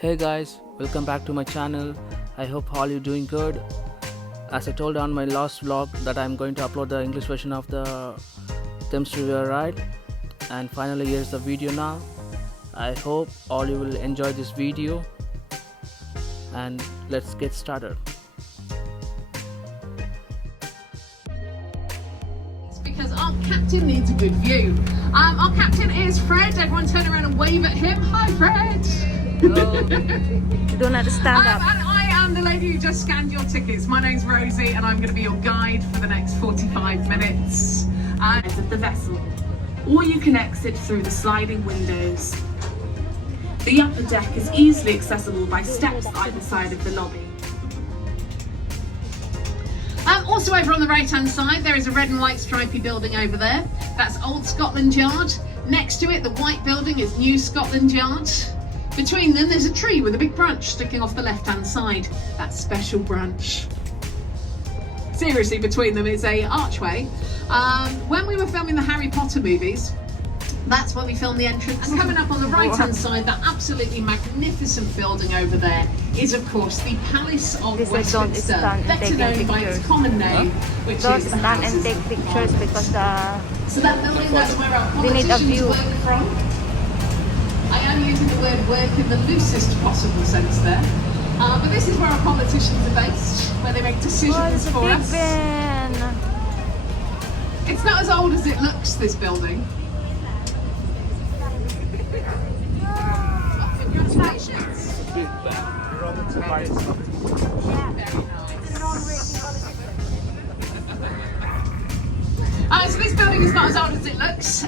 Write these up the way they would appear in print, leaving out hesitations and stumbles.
Hey guys, welcome back to my channel. I hope all you doing good. As I told on my last vlog that I'm going to upload the English version of the Thames River ride, and finally here's the video now. I hope all you will enjoy this video, and let's get started. Because our captain needs a good view. Our captain is Fred. Everyone turn around and wave at him. Hi, Fred. Hello. You don't understand that. And I am the lady who just scanned your tickets. My name's Rosie, and I'm going to be your guide for the next 45 minutes. Of the vessel, or you can exit through the sliding windows. The upper deck is easily accessible by steps either side of the lobby. Also over on the right hand side there is a red and white stripy building over there. That's Old Scotland Yard. Next to it, the white building, is New Scotland Yard. Between them there's a tree with a big branch sticking off the left hand side. That's Special Branch. Seriously, between them is a archway. When we were filming the Harry Potter movies, that's when we filmed the entrance. And coming up on the right hand side, that absolutely magnificent building over there is of course the Palace of Westminster, better known by its common name, which Don't is the stand and Houses take of pictures Parliament. because So that building, that's where our we need a politicians view. work from. I am using the word work in the loosest possible sense there. But this is where our politicians are based, where they make decisions for us. Ben. It's not as old as it looks, this building. Oh, congratulations. So this building is not as old as it looks.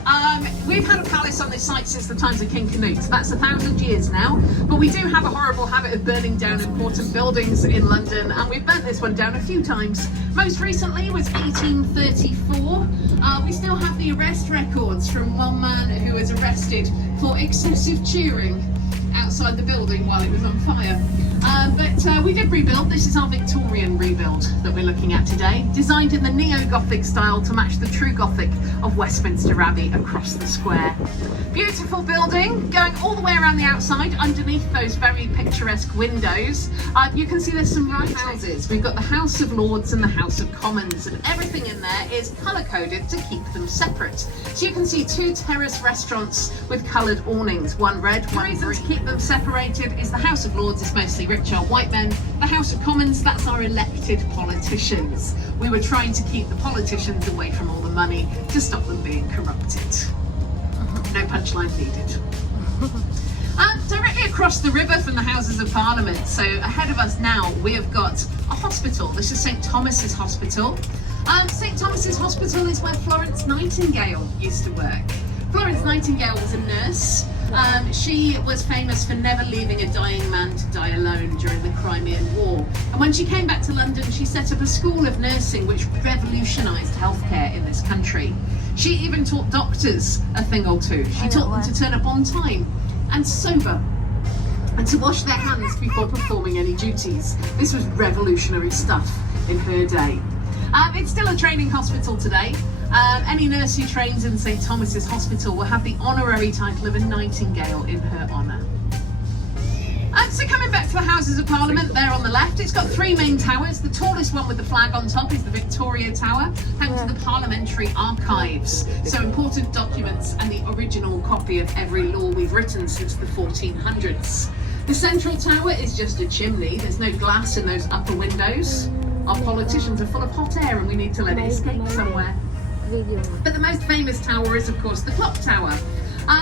We've had a palace on this site since the times of King Canute. That's 1,000 years now. But we do have a horrible habit of burning down important buildings in London, and we've burnt this one down a few times. Most recently was 1834. We still have the arrest records from one man who was arrested for excessive cheering outside the building while it was on fire. But we did rebuild. This is our Victorian rebuild that we're looking at today, designed in the neo-Gothic style to match the true Gothic of Westminster Abbey across the square. Beautiful building, going all the way around the outside, underneath those very picturesque windows. You can see there's some right houses. We've got the House of Lords and the House of Commons, and everything in there is colour-coded to keep them separate. So you can see two terrace restaurants with coloured awnings, one red, one green. The reason to keep them separated is the House of Lords is mostly rich old white men. The House of Commons, that's our elected politicians. We were trying to keep the politicians away from all the money to stop them being corrupted. No punchline needed. Directly across the river from the Houses of Parliament, so ahead of us now, we have got a hospital. This is St Thomas's Hospital. St Thomas's Hospital is where Florence Nightingale used to work. Florence Nightingale was a nurse. She was famous for never leaving a dying man to die alone during the Crimean War. And when she came back to London, she set up a school of nursing which revolutionised healthcare in this country. She even taught doctors a thing or two. She taught them to turn up on time and sober, and to wash their hands before performing any duties. This was revolutionary stuff in her day. It's still a training hospital today. Any nurse who trains in St Thomas's Hospital will have the honorary title of a Nightingale in her honour. So coming back to the Houses of Parliament, there on the left, it's got three main towers. The tallest one with the flag on top is the Victoria Tower, home to the Parliamentary Archives. So important documents and the original copy of every law we've written since the 1400s. The central tower is just a chimney. There's no glass in those upper windows. Our politicians are full of hot air and we need to let it escape somewhere. But the most famous tower is of course the Clock Tower.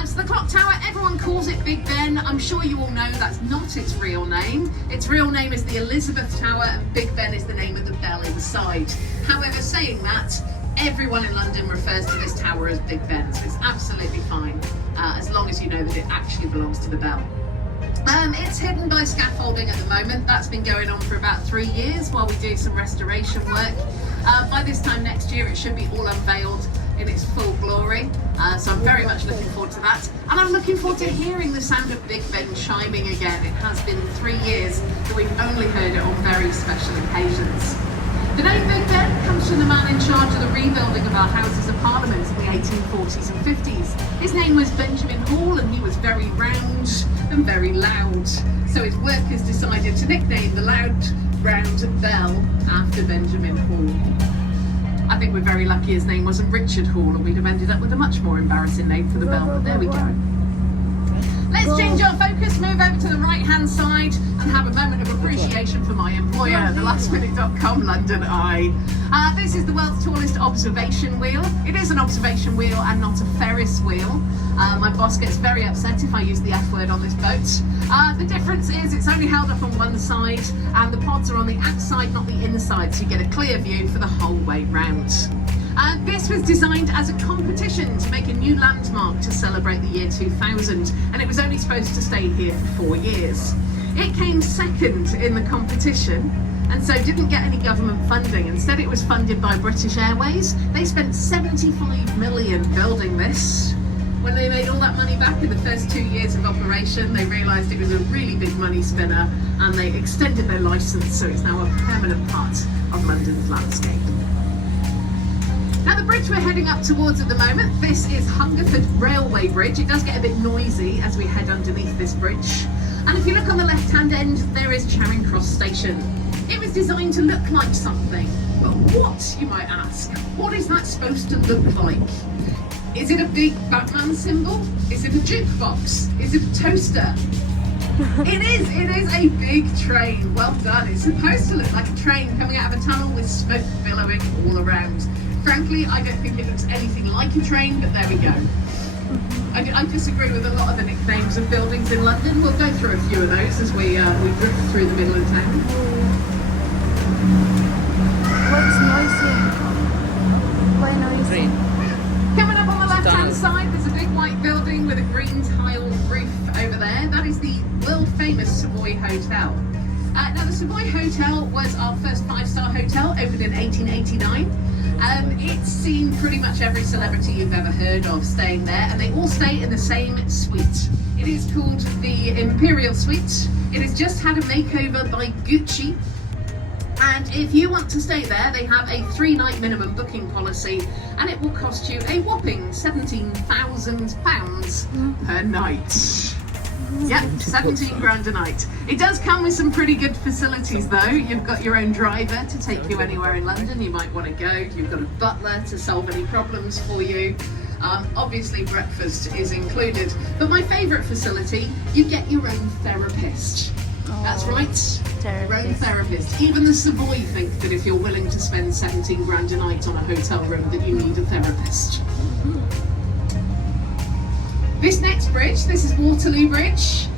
So the Clock Tower, everyone calls it Big Ben. I'm sure you all know that's not its real name. Its real name is the Elizabeth Tower, and Big Ben is the name of the bell inside. However, saying that, everyone in London refers to this tower as Big Ben, so it's absolutely fine, as long as you know that it actually belongs to the bell. It's hidden by scaffolding at the moment. That's been going on for about 3 years while we do some restoration work. By this time next year it should be all unveiled in its full glory, so I'm very much looking forward to that, and I'm looking forward to hearing the sound of Big Ben chiming again. It has been 3 years that we've only heard it on very special occasions. The name Big Ben comes from the man in charge of the rebuilding of our Houses of Parliament in the 1940s and 50s. His name was Benjamin Hall, and he was very round and very loud. So his workers decided to nickname the loud, round bell after Benjamin Hall. I think we're very lucky his name wasn't Richard Hall, or we'd have ended up with a much more embarrassing name for the bell, but there we go. Let's change our focus, move over to the right-hand side and have a moment of appreciation for my employer, thelastminute.com London Eye. This is the world's tallest observation wheel. It is an observation wheel and not a Ferris wheel. My boss gets very upset if I use the F word on this boat. The difference is it's only held up on one side and the pods are on the outside, not the inside, so you get a clear view for the whole way round. This was designed as a competition to make a new landmark to celebrate the year 2000, and it was only supposed to stay here for 4 years. It came second in the competition and so didn't get any government funding. Instead it was funded by British Airways. They spent 75 million building this. When they made all that money back in the first 2 years of operation, they realised it was a really big money spinner and they extended their licence, so it's now a permanent part of London's landscape. Now the bridge we're heading up towards at the moment, this is Hungerford Railway Bridge. It does get a bit noisy as we head underneath this bridge. And if you look on the left-hand end, there is Charing Cross Station. It was designed to look like something, but what, you might ask? What is that supposed to look like? Is it a big Batman symbol? Is it a jukebox? Is it a toaster? It is a big train. Well done. It's supposed to look like a train coming out of a tunnel with smoke billowing all around. Frankly, I don't think it looks anything like a train, but there we go. I disagree with a lot of the nicknames of buildings in London. We'll go through a few of those as we drift through the middle of town. What's noisy? Why noisy? Coming up on the left-hand side, there's a big white building with a green tile roof over there. That is the world-famous Savoy Hotel. Now, the Savoy Hotel was our first 5-star hotel, opened in 1889. It's seen pretty much every celebrity you've ever heard of staying there, and they all stay in the same suite. It is called the Imperial Suite. It has just had a makeover by Gucci. And if you want to stay there, they have a 3-night minimum booking policy, and it will cost you a whopping £17,000 per night. Yep, 17 grand a night. It does come with some pretty good facilities though. You've got your own driver to take you anywhere in London you might want to go. You've got a butler to solve any problems for you. Obviously breakfast is included. But my favourite facility, you get your own therapist. That's right, your own therapist. Even the Savoy think that if you're willing to spend 17 grand a night on a hotel room that you need a therapist. This next bridge, this is Waterloo Bridge.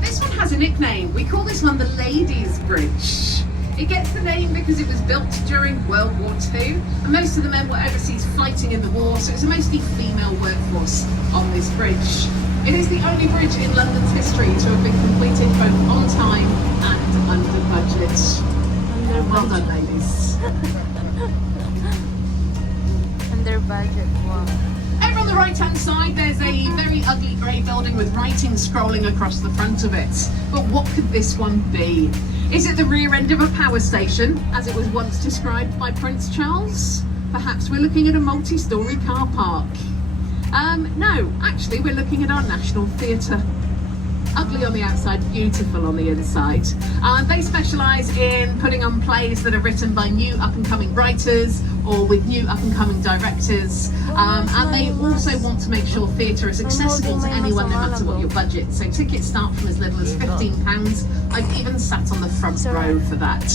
This one has a nickname. We call this one the Ladies' Bridge. It gets the name because it was built during World War II, and most of the men were overseas fighting in the war, so it's a mostly female workforce on this bridge. It is the only bridge in London's history to have been completed both on time and under budget. Well done, ladies. Under budget, wow. Over on the right-hand side, there's a very ugly grey building with writing scrolling across the front of it. But what could this one be? Is it the rear end of a power station, as it was once described by Prince Charles? Perhaps we're looking at a multi-storey car park. No, actually we're looking at our National Theatre. Ugly on the outside, beautiful on the inside. They specialise in putting on plays that are written by new up-and-coming writers or with new up-and-coming directors, and they also want to make sure theatre is accessible to anyone no matter what your budget. So tickets start from as little as £15. I've even sat on the front row for that.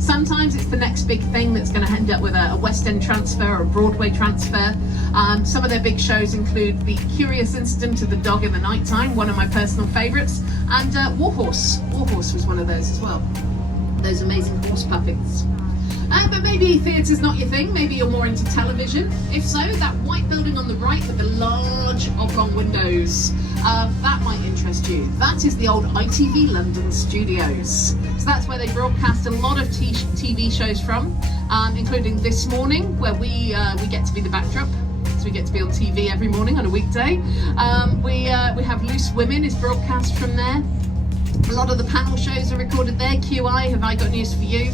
Sometimes it's the next big thing that's going to end up with a West End transfer or a Broadway transfer. Some of their big shows include The Curious Incident of the Dog in the Nighttime, one of my personal favourites, and Warhorse. Warhorse was one of those as well. Those amazing horse puppets. But maybe theatre's not your thing, maybe you're more into television. If so, that white building on the right with the large oblong windows, that might interest you. That is the old ITV London studios. So that's where they broadcast a lot of TV shows from, including This Morning, where we get to be the backdrop. So we get to be on TV every morning on a weekday. We have Loose Women is broadcast from there. A lot of the panel shows are recorded there. QI, Have I Got News For You?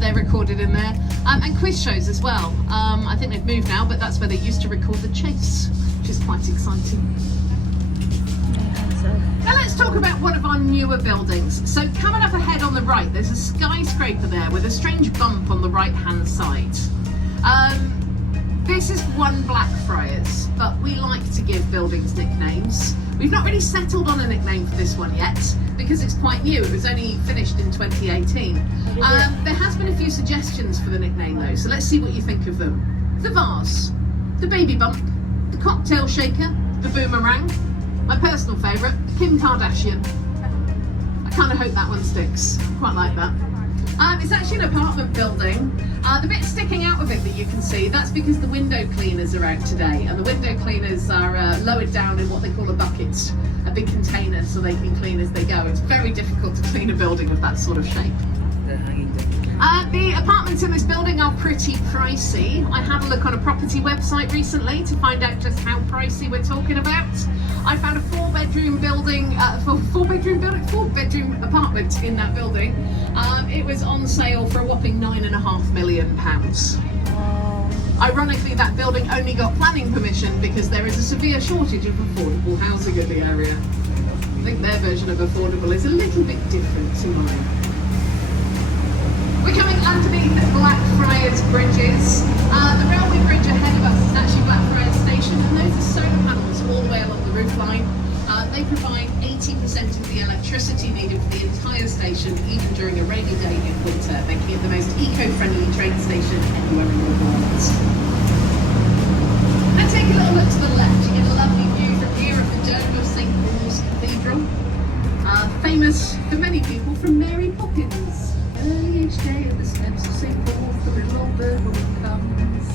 They're recorded in there. And quiz shows as well. I think they've moved now, but that's where they used to record the chase, which is quite exciting. Now let's talk about one of our newer buildings. So coming up ahead on the right, there's a skyscraper there with a strange bump on the right-hand side. This is One Blackfriars, but we like to give buildings nicknames. We've not really settled on a nickname for this one yet because it's quite new. It was only finished in 2018. There has been a few suggestions for the nickname though, so let's see what you think of them. The Vase, the Baby Bump, the Cocktail Shaker, the Boomerang, my personal favourite, Kim Kardashian. I kind of hope that one sticks. Quite like that. It's actually an apartment building. The bit sticking out of it that you can see, that's because the window cleaners are out today, and the window cleaners are lowered down in what they call a bucket, a big container, so they can clean as they go. It's very difficult to clean a building of that sort of shape. The apartments in this building are pretty pricey. I had a look on a property website recently to find out just how pricey we're talking about. I found a four-bedroom apartment in that building. It was on sale for a whopping £9.5 million. Ironically, that building only got planning permission because there is a severe shortage of affordable housing in the area. I think their version of affordable is a little bit different to mine. We're coming underneath the Blackfriars bridges. The railway bridge ahead of us is actually Blackfriars Station, and those are solar panels all the way along the roof line. They provide 80% of the electricity needed for the entire station, even during a rainy day in winter, making it the most eco-friendly train station anywhere in the world. Now take a little look to the left. You get a lovely view from here of the dome of St Paul's Cathedral, famous for many people from Mary Poppins. Early each day at the steps of St Paul's, the little old bird woman comes.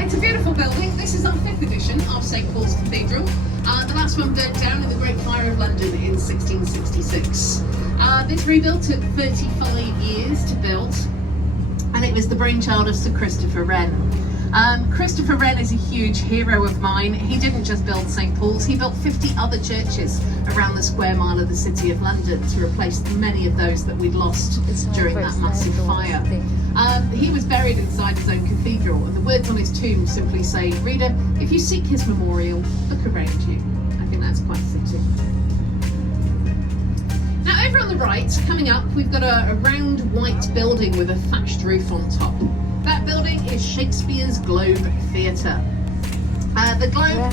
It's a beautiful building. This is our 5th edition of St Paul's Cathedral. The last one burnt down in the Great Fire of London in 1666. This rebuild took 35 years to build, and it was the brainchild of Sir Christopher Wren. Christopher Wren is a huge hero of mine. He didn't just build St Paul's, he built 50 other churches around the square mile of the City of London to replace many of those that we'd lost during that massive fire. He was buried inside his own cathedral, and the words on his tomb simply say, "Reader, if you seek his memorial, look around you." I think that's quite fitting. Now over on the right, coming up, we've got a round white building with a thatched roof on top. That building is Shakespeare's Globe Theatre. The Globe,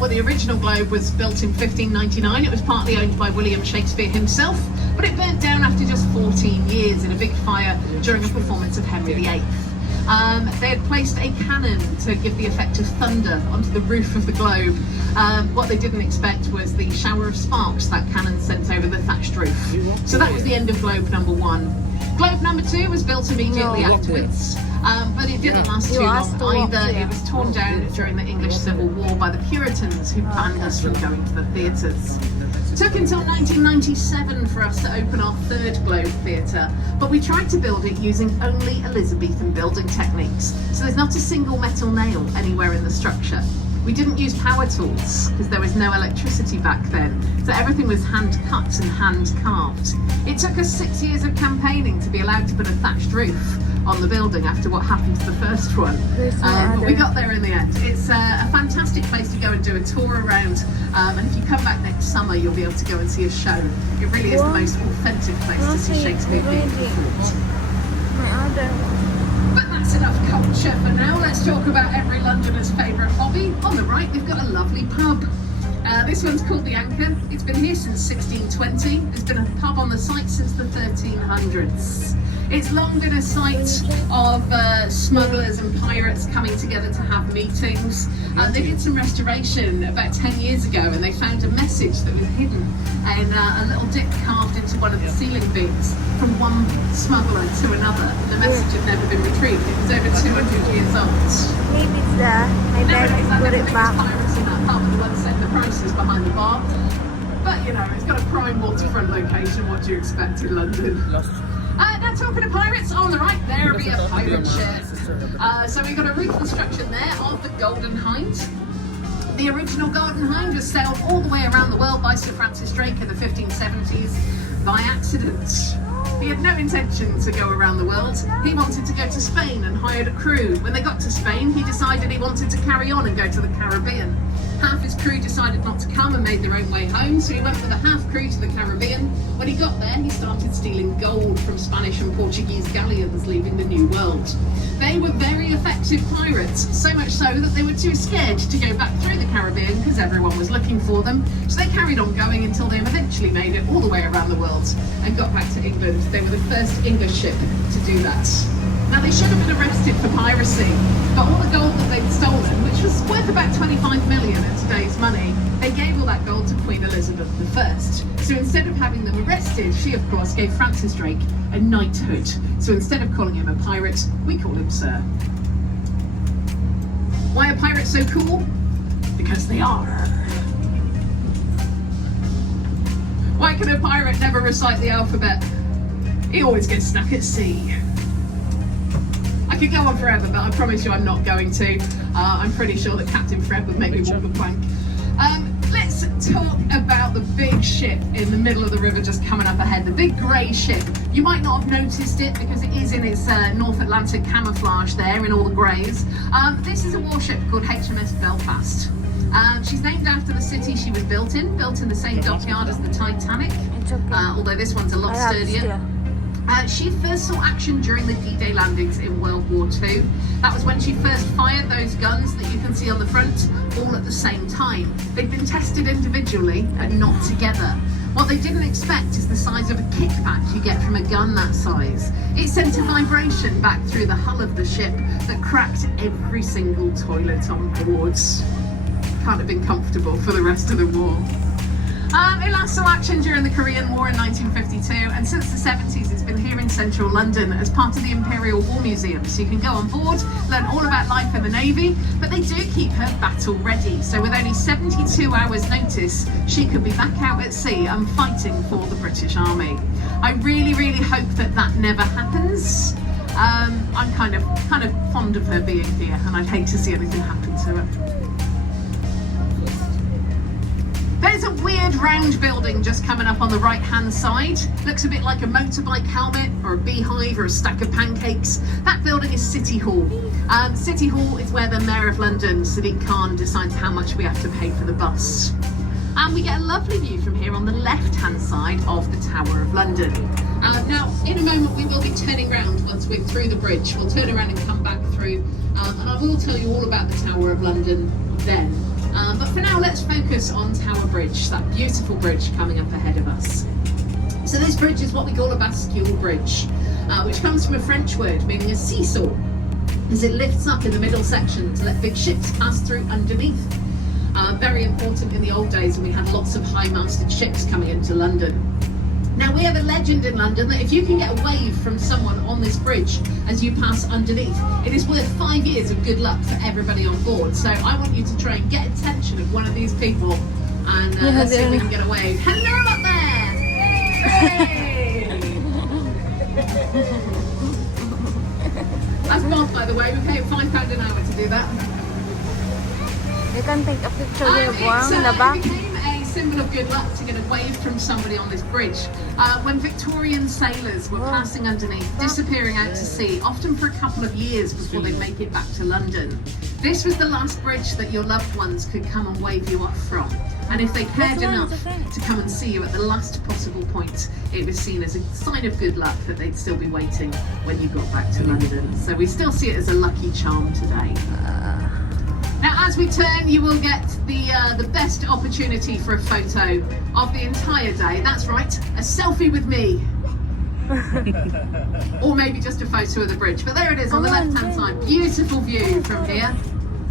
well, the original Globe was built in 1599. It was partly owned by William Shakespeare himself, but it burnt down after just 14 years in a big fire during a performance of Henry VIII. They had placed a cannon to give the effect of thunder onto the roof of the Globe. What they didn't expect was the shower of sparks that cannon sent over the thatched roof. So that was the end of Globe number 1. Globe number 2 was built immediately afterwards, but it didn't last too long either. It was torn down during the English Civil War by the Puritans, who banned us from going to the theatres. It took until 1997 for us to open our 3rd Globe Theatre, but we tried to build it using only Elizabethan building techniques, so there's not a single metal nail anywhere in the structure. We didn't use power tools because there was no electricity back then, so everything was hand cut and hand carved. It took us 6 years of campaigning to be allowed to put a thatched roof on the building after what happened to the first one, but we got there in the end. It's a fantastic place to go and do a tour around, and if you come back next summer you'll be able to go and see a show. It really is the most authentic place to see Shakespeare being performed. But that's enough culture for now. Let's talk about every Londoner's favourite hobby. On the right, we've got a lovely pub. This one's called the Anchor. It's been here since 1620. There's been a pub on the site since the 1300s. It's long been a site of smugglers and pirates coming together to have meetings. They did some restoration about 10 years ago, and they found a message that was hidden in a little dip carved into one of the ceiling beams from one smuggler to another. And the message had never been retrieved. It was over 200 years old. Maybe it's there. Maybe I can put it back. Pirates in that pub are the ones setting the prices behind the bar. But you know, it's got a prime waterfront location. What do you expect in London? Now talking of pirates, on the right there will be a pirate ship. So we've got a reconstruction there of the Golden Hind. The original Golden Hind was sailed all the way around the world by Sir Francis Drake in the 1570s by accident. He had no intention to go around the world. He wanted to go to Spain and hired a crew. When they got to Spain, he decided he wanted to carry on and go to the Caribbean. Half his crew decided not to come and made their own way home, so he went with a half crew to the Caribbean. When he got there, he started stealing gold from Spanish and Portuguese galleons leaving the New World. They were very effective pirates, so much so that they were too scared to go back through the Caribbean because everyone was looking for them. So they carried on going until they eventually made it all the way around the world and got back to England. They were the first English ship to do that. Now they should have been arrested for piracy, but all the gold that they'd stolen, which was worth about 25 million in today's money, they gave all that gold to Queen Elizabeth I. So instead of having them arrested, she of course gave Francis Drake a knighthood. So instead of calling him a pirate, we call him Sir. Why are pirates so cool? Because they are. Why can a pirate never recite the alphabet? He always gets stuck at sea. I could go on forever, but I promise you I'm not going to. I'm pretty sure that Captain Fred would make me walk the plank. Let's talk about the big ship in the middle of the river just coming up ahead, the big grey ship. You might not have noticed it because it is in its North Atlantic camouflage there in all the greys. This is a warship called HMS Belfast. She's named after the city she was built in the same dockyard as the Titanic, although this one's a lot sturdier. She first saw action during the D-Day landings in World War II. That was when she first fired those guns that you can see on the front, all at the same time. They'd been tested individually and not together. What they didn't expect is the size of a kickback you get from a gun that size. It sent a vibration back through the hull of the ship that cracked every single toilet on board. Can't have been comfortable for the rest of the war. It last saw action during the Korean War in 1952, and since the 70s it's been here in central London as part of the Imperial War Museum. So you can go on board, learn all about life in the Navy, but they do keep her battle ready. So with only 72 hours notice, she could be back out at sea and fighting for the British Army. I really, really hope that that never happens. I'm kind of fond of her being here, and I'd hate to see anything happen to her. There's a weird round building just coming up on the right hand side. Looks a bit like a motorbike helmet or a beehive or a stack of pancakes. That building is City Hall. City Hall is where the Mayor of London, Sadiq Khan, decides how much we have to pay for the bus. And we get a lovely view from here on the left hand side of the Tower of London. Now in a moment we will be turning round once we're through the bridge. We'll turn around and come back through, and I will tell you all about the Tower of London then. But for now, let's focus on Tower Bridge, that beautiful bridge coming up ahead of us. So this bridge is what we call a bascule bridge, which comes from a French word meaning a seesaw, as it lifts up in the middle section to let big ships pass through underneath. Very important in the old days when we had lots of high-masted ships coming into London. Now we have a legend in London that if you can get a wave from someone on this bridge as you pass underneath, it is worth 5 years of good luck for everybody on board. So I want you to try and get attention of one of these people, and let's see if we can get a wave. Hello up there! Hey! That's Bob, by the way. We pay him £5 an hour to do that. You can take a picture with one in the back. It became a symbol of good luck to get a wave from somebody on this bridge. When Victorian sailors were passing underneath, disappearing out to sea, often for a couple of years before they make it back to London. This was the last bridge that your loved ones could come and wave you off from. And if they cared enough to come and see you at the last possible point, it was seen as a sign of good luck that they'd still be waiting when you got back to London. So we still see it as a lucky charm today. Now as we turn, you will get the best opportunity for a photo of the entire day. That's right, a selfie with me. Or maybe just a photo of the bridge. But there it is on the left hand side. Beautiful view from here.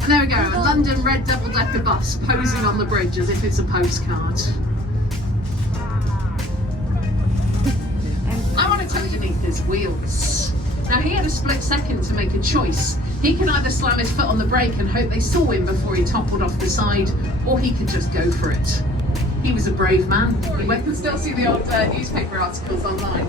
And there we go, a London red double-decker bus posing on the bridge as if it's a postcard. I want to touch underneath his wheels. Now he had a split second to make a choice. He could either slam his foot on the brake and hope they saw him before he toppled off the side, or he could just go for it. He was a brave man. You can still see the old newspaper articles online.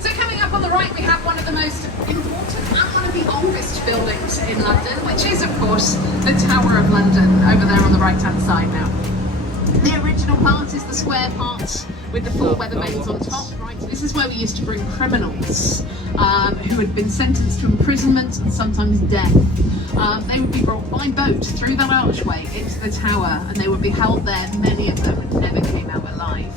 So coming up on the right, we have one of the most important and one of the oldest buildings in London, which is of course the Tower of London, over there on the right hand side now. The original part is the square part with the four weather vanes on top, right? This is where we used to bring criminals who had been sentenced to imprisonment and sometimes death. They would be brought by boat through that archway into the tower, and they would be held there. Many of them never came out alive.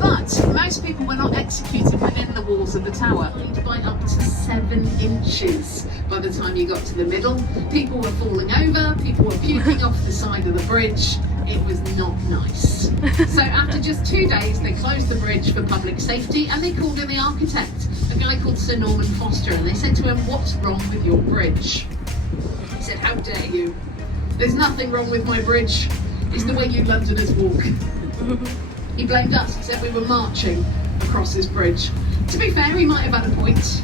But most people were not executed within the walls of the tower, by up to 7 inches by the time you got to the middle. People were falling over, people were puking off the side of the bridge. It was not nice. So after just 2 days, they closed the bridge for public safety, and they called in the architect, a guy called Sir Norman Foster, and they said to him, "What's wrong with your bridge?" He said, "How dare you? There's nothing wrong with my bridge. It's the way you Londoners walk." He blamed us. He said we were marching across this bridge. To be fair, he might have had a point.